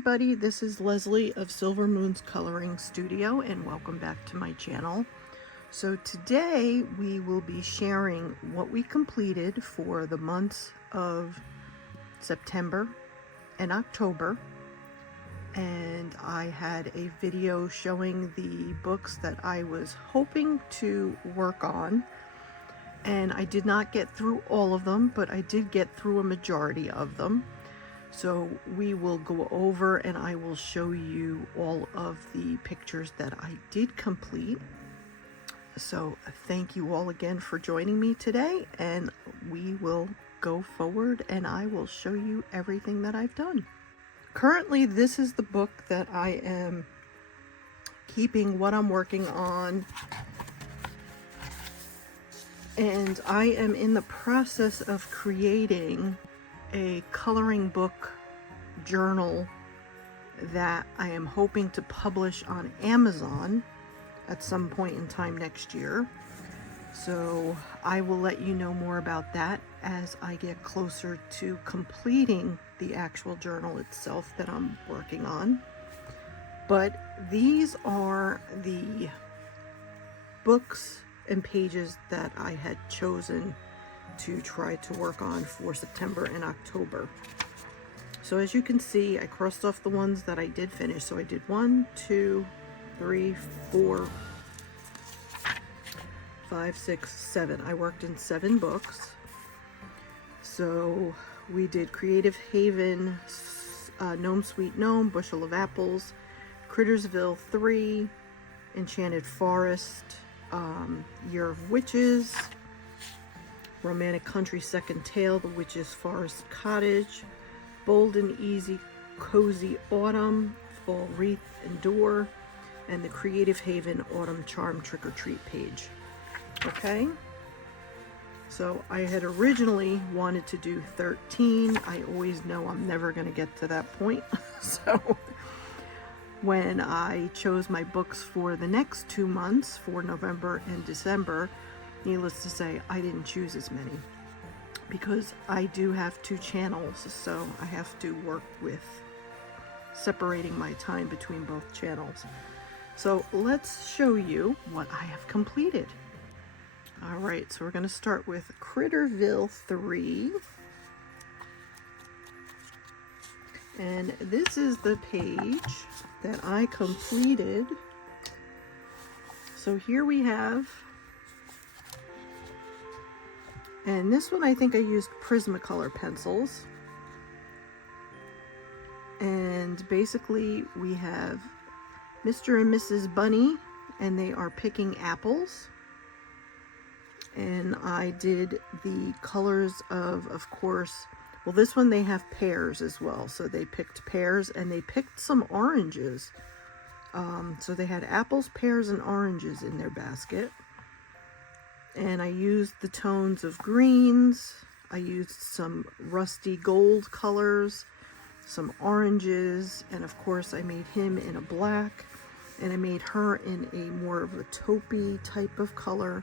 everybody, this is Leslie of Silver Moon's Coloring Studio and welcome back to my channel. So today we will be sharing what we completed for the months of September and October, and I had a video showing the books that I was hoping to work on, and I did not get through all of them, but I did get through a majority of them. So we will go over and I will show you all of the pictures that I did complete. So thank you all again for joining me today, and we will go forward and I will show you everything that I've done. Currently, this is the book that I am keeping what I'm working on, and I am in the process of creating a coloring book journal that I am hoping to publish on Amazon at some point in time next year. So I will let you know more about that as I get closer to completing the actual journal itself that I'm working on. But these are the books and pages that I had chosen to try to work on for September and October. So as you can see, I crossed off the ones that I did finish. So I did 1, 2, 3, 4, 5, 6, 7. I worked in 7 books. So we did Creative Haven, Gnome Sweet Gnome, Bushel of Apples, Crittersville 3, Enchanted Forest, Year of Witches, Romantic Country Second Tale, The Witch's Forest Cottage, Bold and Easy Cozy Autumn, Fall Wreath and Door, and the Creative Haven Autumn Charm Trick or Treat page. Okay, so I had originally wanted to do 13. I always know I'm never going to get to that point. So when I chose my books for the next 2 months, for November and December, needless to say, I didn't choose as many because I do have 2 channels, so I have to work with separating my time between both channels. So let's show you what I have completed. All right, so we're going to start with Critterville 3. And this is the page that I completed. So here we have, and this one I think I used Prismacolor pencils. And basically we have Mr. and Mrs. Bunny, and they are picking apples. And I did the colors of course, well, this one they have pears as well. So they picked pears and they picked some oranges. So they had apples, pears, and oranges in their basket. And I used the tones of greens. I used some rusty gold colors, some oranges, and of course I made him in a black, and I made her in a more of a taupey type of color,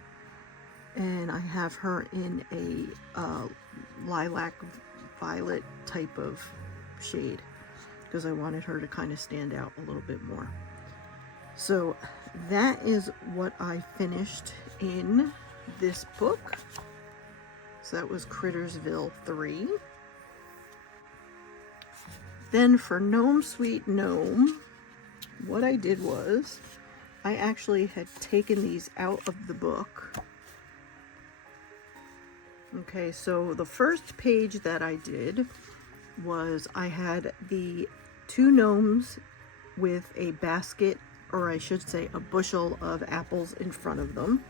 and I have her in a lilac violet type of shade because I wanted her to kind of stand out a little bit more. So that is what I finished in this book. So that was Crittersville 3. Then for Gnome Sweet Gnome, what I did was I actually had taken these out of the book. Okay, so the first page that I did was I had the 2 gnomes with a basket, or I should say a bushel of apples in front of them.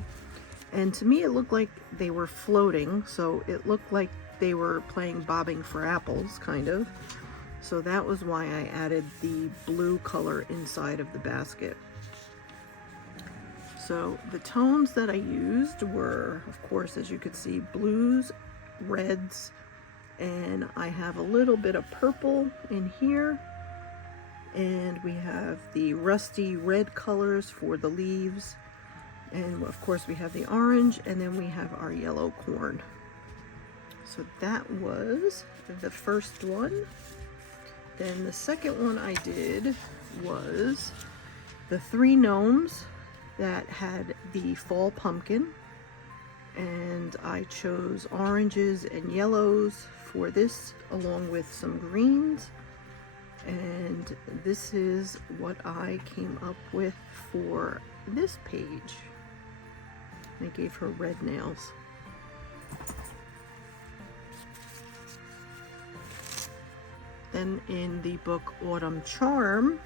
And to me it looked like they were floating, so it looked like they were playing bobbing for apples, kind of. So that was why I added the blue color inside of the basket. So the tones that I used were, of course, as you could see, blues, reds, and I have a little bit of purple in here. And we have the rusty red colors for the leaves. And of course we have the orange, and then we have our yellow corn. So that was the first one. Then the second one I did was the 3 gnomes that had the fall pumpkin, and I chose oranges and yellows for this along with some greens, and this is what I came up with for this page. I gave her red nails. Then in the book Autumn Charm,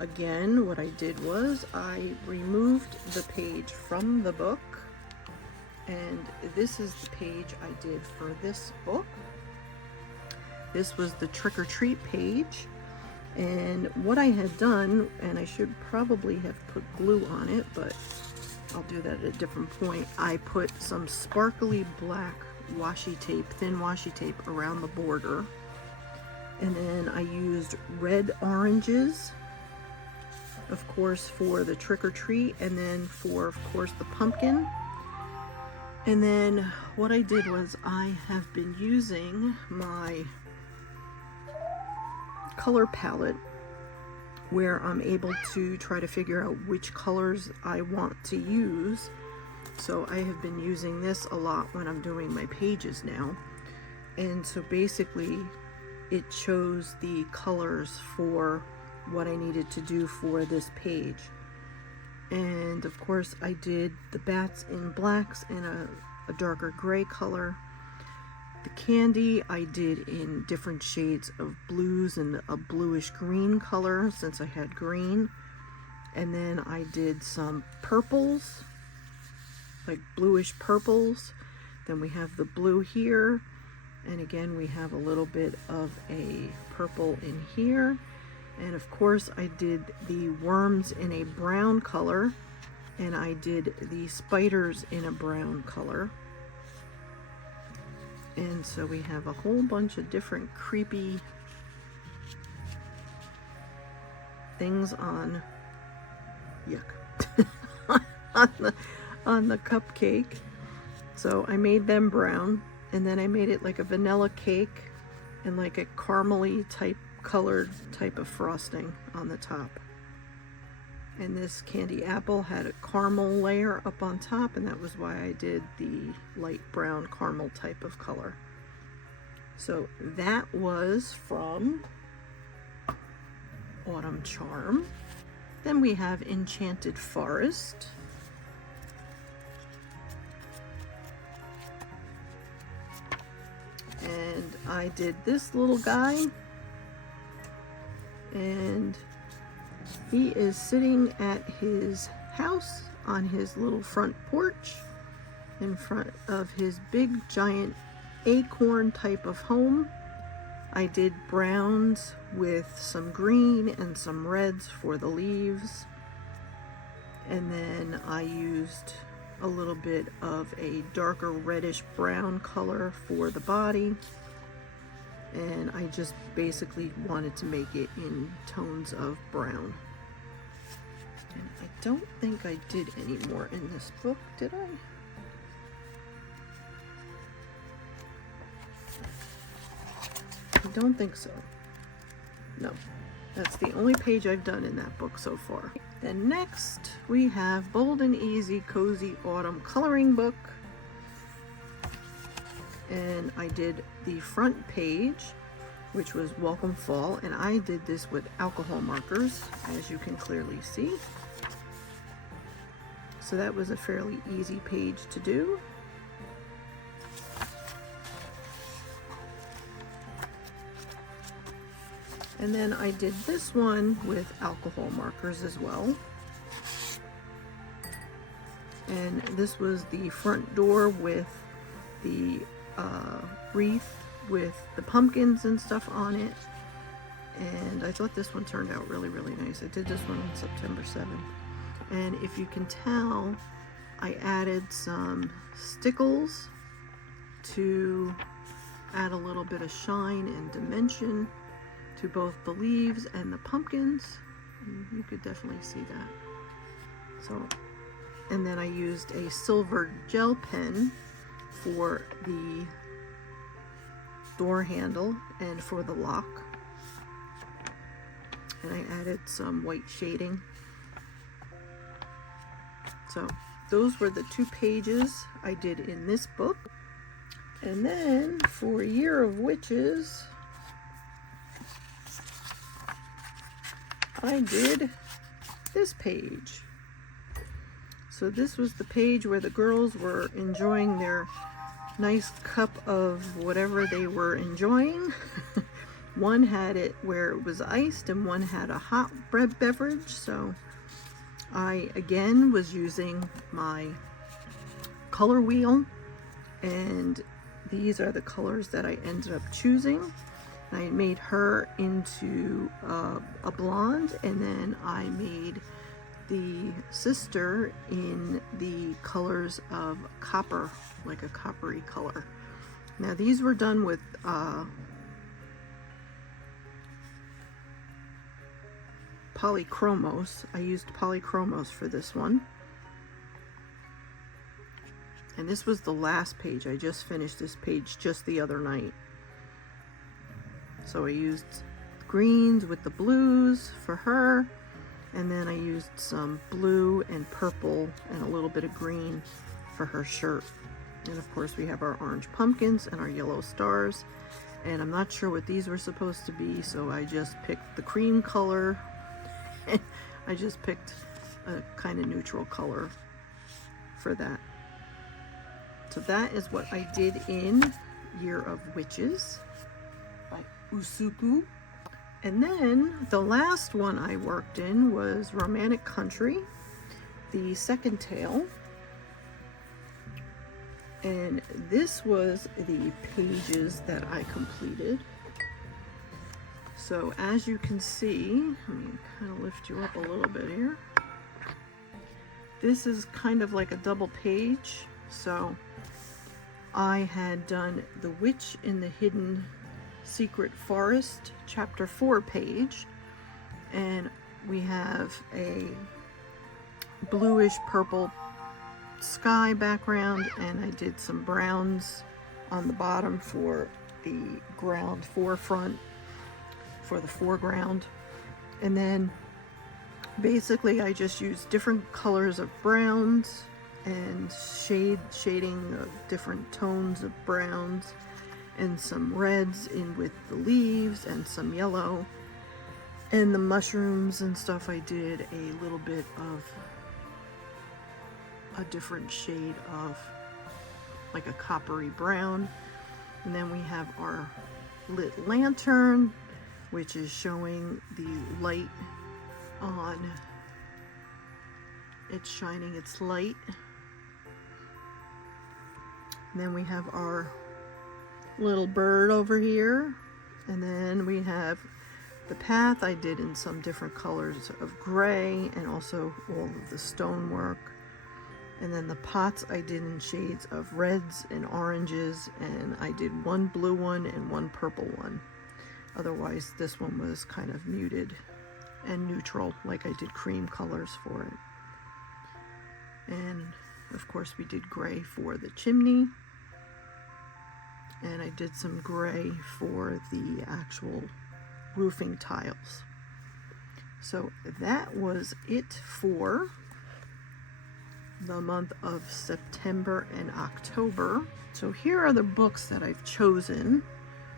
again, what I did was I removed the page from the book, and this is the page I did for this book. This was the trick or treat page, and what I had done, and I should probably have put glue on it, but I'll do that at a different point. I put some sparkly black washi tape, thin washi tape around the border, and then I used red oranges, of course, for the trick or treat, and then for, of course, the pumpkin. And then what I did was I have been using my color palette where I'm able to try to figure out which colors I want to use. So I have been using this a lot when I'm doing my pages now. And so basically it chose the colors for what I needed to do for this page. And of course I did the bats in blacks and a darker gray color. The candy I did in different shades of blues and a bluish green color since I had green. And then I did some purples, like bluish purples. Then we have the blue here. And again, we have a little bit of a purple in here. And of course I did the worms in a brown color, and I did the spiders in a brown color. And so we have a whole bunch of different creepy things on, yuck, on the cupcake. So I made them brown, and then I made it like a vanilla cake and like a caramely type colored type of frosting on the top. And this candy apple had a caramel layer up on top, and that was why I did the light brown caramel type of color. So that was from Autumn Charm. Then we have Enchanted Forest. And I did this little guy, and he is sitting at his house on his little front porch in front of his big giant acorn type of home. I did browns with some green and some reds for the leaves, and then I used a little bit of a darker reddish brown color for the body, and I just basically wanted to make it in tones of brown. And I don't think I did any more in this book, did I? I don't think so. No, that's the only page I've done in that book so far. Then next we have Bold and Easy Cozy Autumn Coloring Book. And I did the front page, which was Welcome Fall, and I did this with alcohol markers, as you can clearly see. So that was a fairly easy page to do. And then I did this one with alcohol markers as well. And this was the front door with the wreath with the pumpkins and stuff on it. And I thought this one turned out really, really nice. I did this one on September 7th. And if you can tell, I added some stickles to add a little bit of shine and dimension to both the leaves and the pumpkins. And you could definitely see that. So, and then I used a silver gel pen for the door handle and for the lock. and I added some white shading. So those were the 2 pages I did in this book. And then for Year of Witches, I did this page. So this was the page where the girls were enjoying their nice cup of whatever they were enjoying. One had it where it was iced and one had a hot beverage. So I again was using my color wheel, and these are the colors that I ended up choosing. I made her into a blonde, and then I made the sister in the colors of copper, like a coppery color. Now these were done with polychromos. I used polychromos for this one. And this was the last page. I just finished this page just the other night. So I used greens with the blues for her, and then I used some blue and purple and a little bit of green for her shirt. And of course we have our orange pumpkins and our yellow stars. And I'm not sure what these were supposed to be, so I just picked the cream color. I just picked a kind of neutral color for that. So that is what I did in Year of Witches by Usuku. And then the last one I worked in was Romantic Country, the second tale. And this was the pages that I completed. So as you can see, let me kind of lift you up a little bit here. This is kind of like a double page. So I had done The Witch in the Hidden Secret Forest, chapter 4 page, and we have a bluish purple sky background, and I did some browns on the bottom for the ground forefront, for the foreground. And then basically I just used different colors of browns and shading of different tones of browns, and some reds in with the leaves, and some yellow. And the mushrooms and stuff, I did a little bit of a different shade of like a coppery brown. And then we have our lit lantern, which is showing the light on, it's shining its light. And then we have our little bird over here, and then we have the path I did in some different colors of gray, and also all of the stonework. And then the pots I did in shades of reds and oranges, and I did one blue one and one purple one. Otherwise this one was kind of muted and neutral, like I did cream colors for it. And of course we did gray for the chimney, and I did some gray for the actual roofing tiles. So that was it for the month of September and October. So here are the books that I've chosen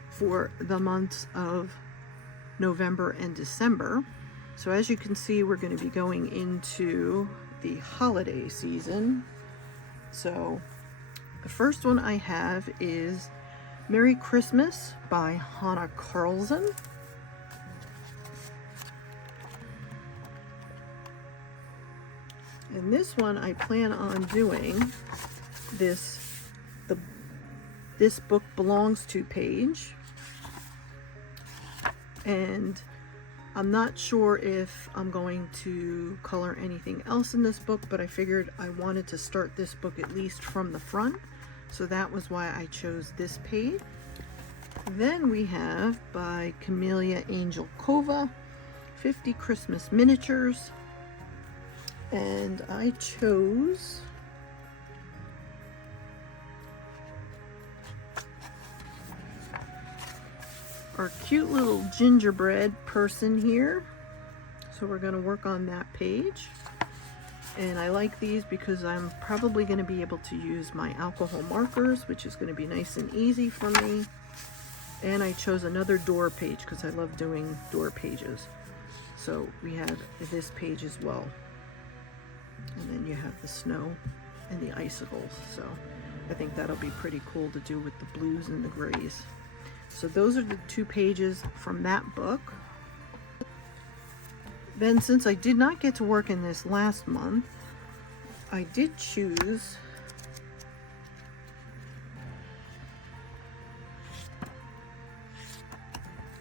for the months of November and December. So as you can see, we're going to be going into the holiday season. So the first one I have is Merry Christmas by Hannah Carlson. And this one I plan on doing this book belongs to page. And I'm not sure if I'm going to color anything else in this book, but I figured I wanted to start this book at least from the front. So that was why I chose this page. Then we have by Camelia Angel Kova, 50 Christmas Miniatures. And I chose our cute little gingerbread person here. So we're going to work on that page. And I like these because I'm probably going to be able to use my alcohol markers, which is going to be nice and easy for me. And I chose another door page because I love doing door pages. So we have this page as well. And then you have the snow and the icicles. So I think that'll be pretty cool to do with the blues and the grays. So those are the 2 pages from that book. Then, since I did not get to work in this last month, I did choose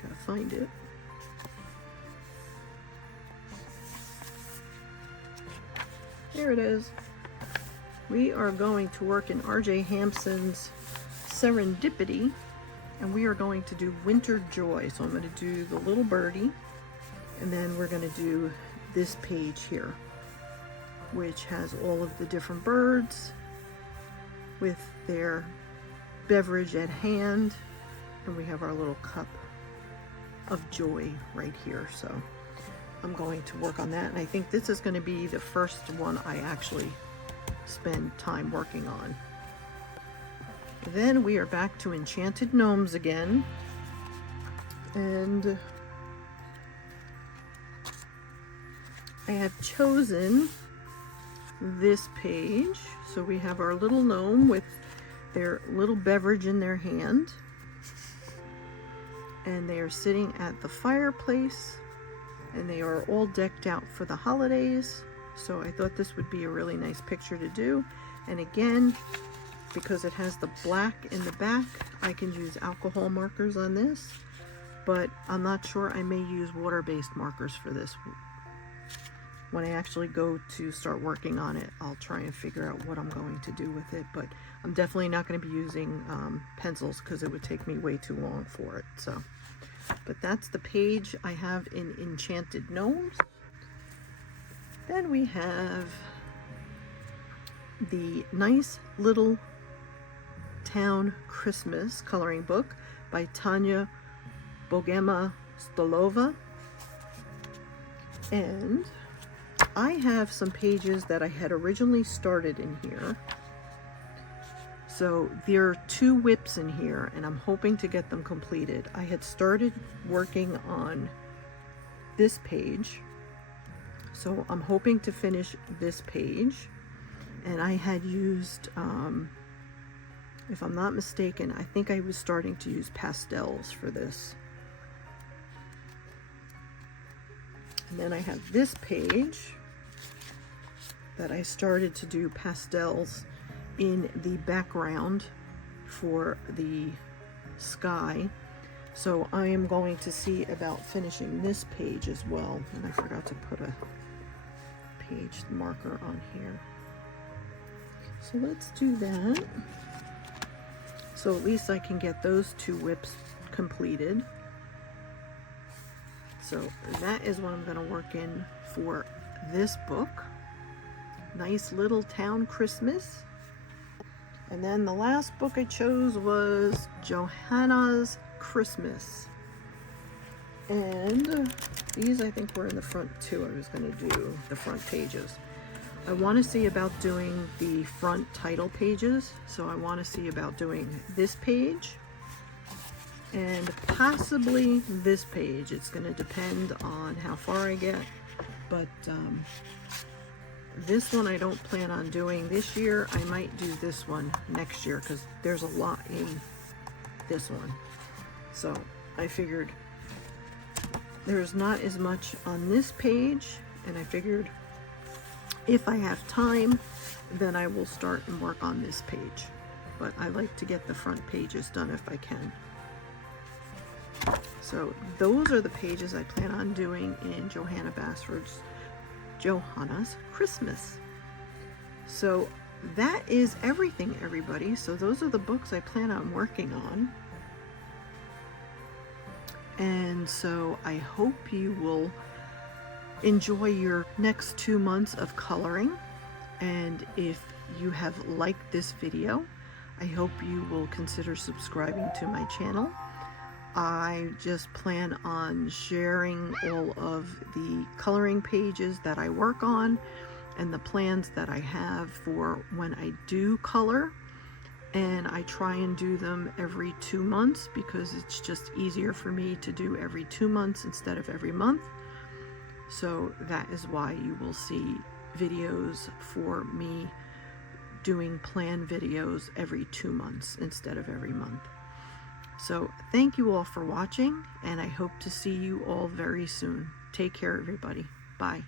gotta find it. There it is. We are going to work in R.J. Hampson's Serendipity, and we are going to do Winter Joy. So I'm going to do the little birdie, and then we're going to do this page here, which has all of the different birds with their beverage at hand, and we have our little cup of joy right here. So I'm going to work on that, and I think this is going to be the first one I actually spend time working on. Then we are back to Enchanted Gnomes again, and I have chosen this page. So we have our little gnome with their little beverage in their hand, and they are sitting at the fireplace, and they are all decked out for the holidays. So I thought this would be a really nice picture to do. And again, because it has the black in the back, I can use alcohol markers on this, but I'm not sure. I may use water-based markers for this. When I actually go to start working on it, I'll try and figure out what I'm going to do with it, but I'm definitely not going to be using pencils because it would take me way too long for it. So, but that's the page I have in Enchanted Gnomes. Then we have the nice little Town Christmas coloring book by Tanya Bogema Stolova, and I have some pages that I had originally started in here. So there are 2 whips in here, and I'm hoping to get them completed. I had started working on this page, so I'm hoping to finish this page. And I had used, if I'm not mistaken, I think I was starting to use pastels for this. And then I have this page that I started to do pastels in the background for the sky. So I am going to see about finishing this page as well. And I forgot to put a page marker on here. So let's do that. So at least I can get those 2 whips completed. So that is what I'm going to work in for this book. Nice little Town Christmas. And then the last book I chose was Johanna's Christmas. And these I think were in the front too. I was going to do the front pages. I want to see about doing the front title pages. So I want to see about doing this page and possibly this page. It's going to depend on how far I get, but this one I don't plan on doing this year. I might do this one next year because there's a lot in this one. So I figured there's not as much on this page, and I figured if I have time, then I will start and work on this page. But I like to get the front pages done if I can. So those are the pages I plan on doing in Johanna Basford's Johanna's Christmas. So that is everything, everybody. So those are the books I plan on working on. And so I hope you will enjoy your next 2 months of coloring. And if you have liked this video, I hope you will consider subscribing to my channel. I just plan on sharing all of the coloring pages that I work on and the plans that I have for when I do color. And I try and do them every 2 months because it's just easier for me to do every 2 months instead of every month. So that is why you will see videos for me doing plan videos every 2 months instead of every month. So thank you all for watching, and I hope to see you all very soon. Take care, everybody. Bye.